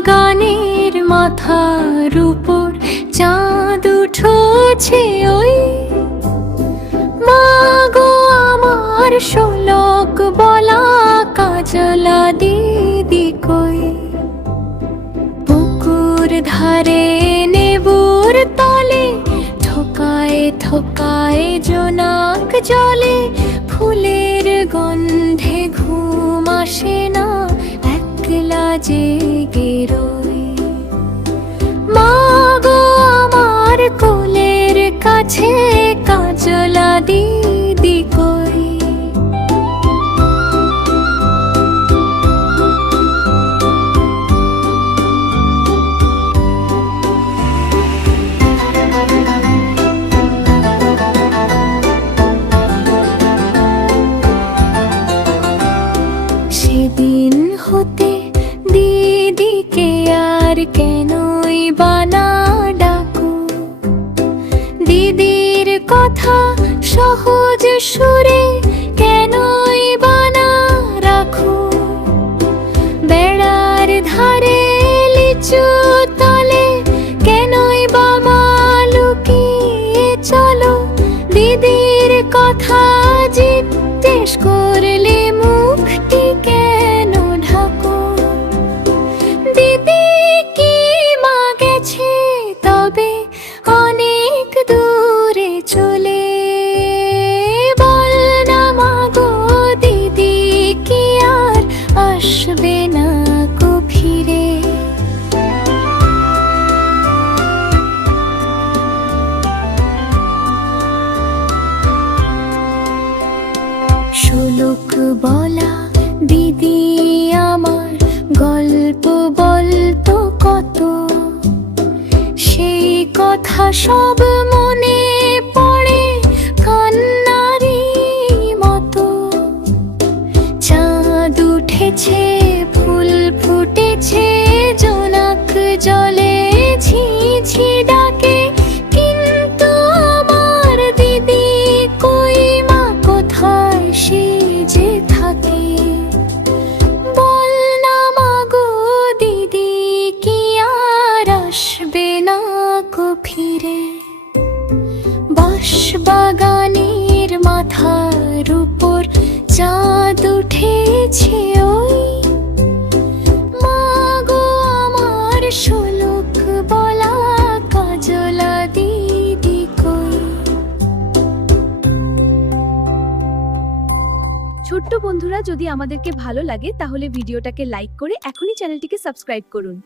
বাগানের মাথার উপর চাঁদ উঠেছে ওই মাগো আমার শোলক বলা কাজলা দিদি কই। পুকুর ধারে নেবুর তলে থোকায় থোকায় জোনাক জলে ফুলের গন্ধে ঘুম আসে না একলা জেগে রই। মাগো আমার কোলের কাছে কাজলা দিদি কই। সেদিন হতে দিদিকে আর কেনই বানা ডাকো, দিদির কথা সহজ সুরে কেনই বানা রাখো। বেড়ার ধারে লিচু তলে কেনই বাবা লুকিয়ে চলো, দিদির কথা জিজ্ঞেস করলে মুখটি কেন ঢাকো। দিদি কি মা গেছে তবে অনেক দূরে চলে, বল না মাগো দিদি কি আর আসবে না কো ফিরে। শোলক বলা দিদি আমার গল্প বলতো কত, সেই কথা সব মনে পড়ে কান্নারি মতো। চাঁদ উঠেছে ফুল ফুটেছে জোনাক জলে ঝিঝি ডাকে, কিন্তু আমার দিদি কই মা কোথায় সে যে থাকে। বল না মাগো দিদি কি আর আসবে না কো ফিরে। বাঁশ বাগানের মাথার উপর চাঁদ উঠেছে ওই মাগো আমার শোলক বলা কাজলা দিদি কই। ছোট্ট বন্ধুরা, যদি আমাদেরকে ভালো লাগে তাহলে ভিডিওটাকে লাইক করে এখনই চ্যানেলটিকে সাবস্ক্রাইব করুন।